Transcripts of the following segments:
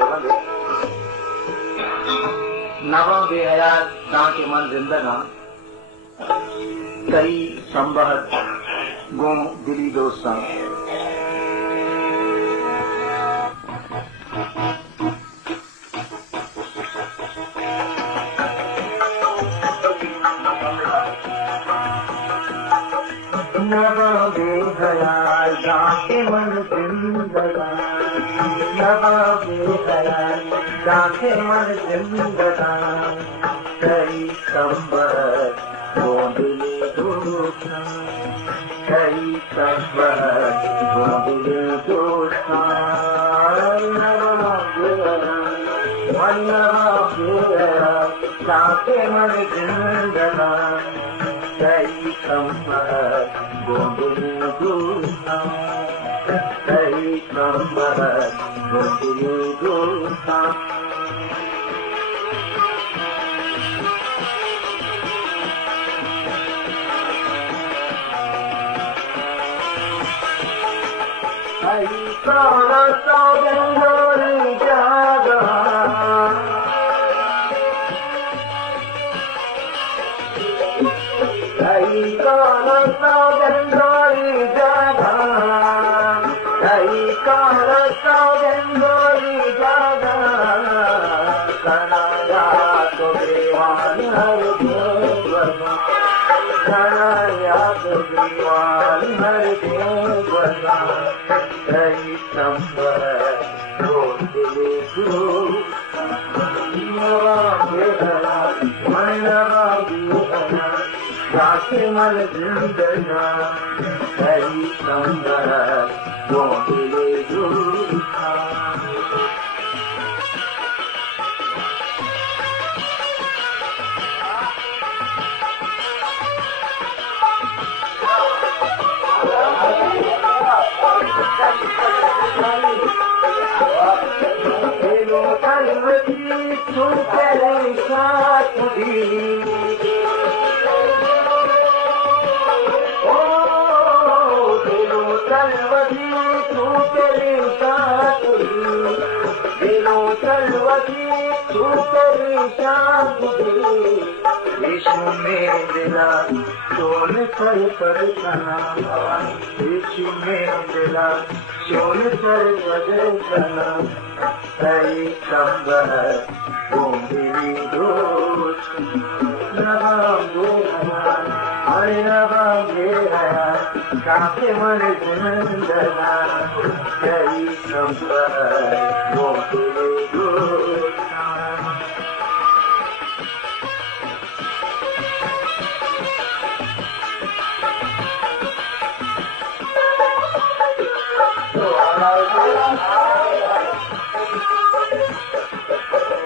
वंदे नवा बेहया दांके मन जिंदगा कई संबहत गो दिली दोस्तां नवा बेहया दांके मन जिंदगा नवा बेहया दांके मन जिंदगा कई संबहत गो दिली दोस्तां कई संबहत गो दिली दोस्तां नवा बेहया दांके मन जिंदगा कई संबहत गो दिली दोस्तां कई संबहत गो दिली दोस्तां कई सौगंधोरी जागा कई सौगंधोरी जागा कई सौगंधोरी जागा कनाया तो दीवान हर देवना कनाया तो दीवान हर देवना कई संबहत गो दिली दोस्तां नवा बेहया दांके मन जिंदगा कई संबहत गो दिली दोस्तां दिलो तलवती तू तेरे साथ दी ओ दिलो तलवती तू तेरे साथ दी दिलो तलवती तू तेरे साथ दी यीशु मेरे दिला शोल पर कना यीशु मेरे दिला शोल पर कना कई संबहत गो दिली दोस्तां नवा बेहया दांके मन जिंदगा कई संबहत गो दिली दोस्तां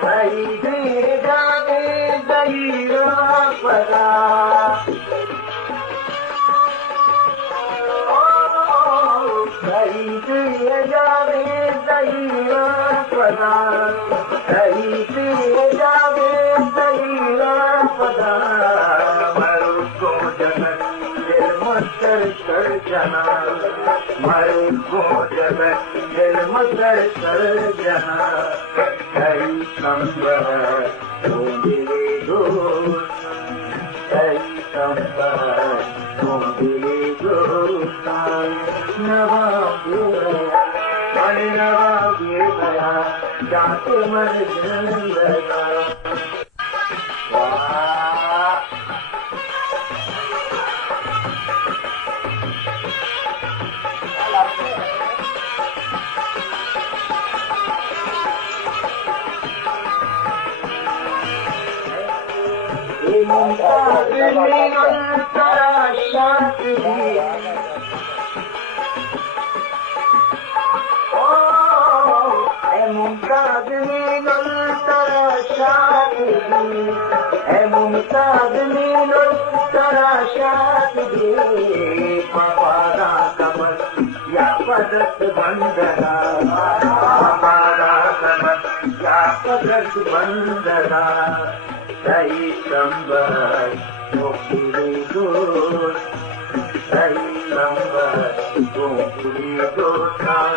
कई देर जागे दईरा पदा कई देर जागे दईरा पदा कई देर जागे दईरा पदा मरु को जगत दिल मस्तर कर जना मरु को जगत दिल मस्तर कर जना कई संबहत गो दिली दोस्तां कई संबहत गो दिली दोस्तां नवा बेहया दांके मन जिंदगा मुमताज मिलन तरा शांत दी ओ मुमताज मिलन तरा शांत दी मुमताज मिलन तरा शांत दी पापारा कमर या पदत बंदना पापारा कमर या पदत बंदना कई संबहत गो दिली दोस्तां कई संबहत गो दिली दोस्तां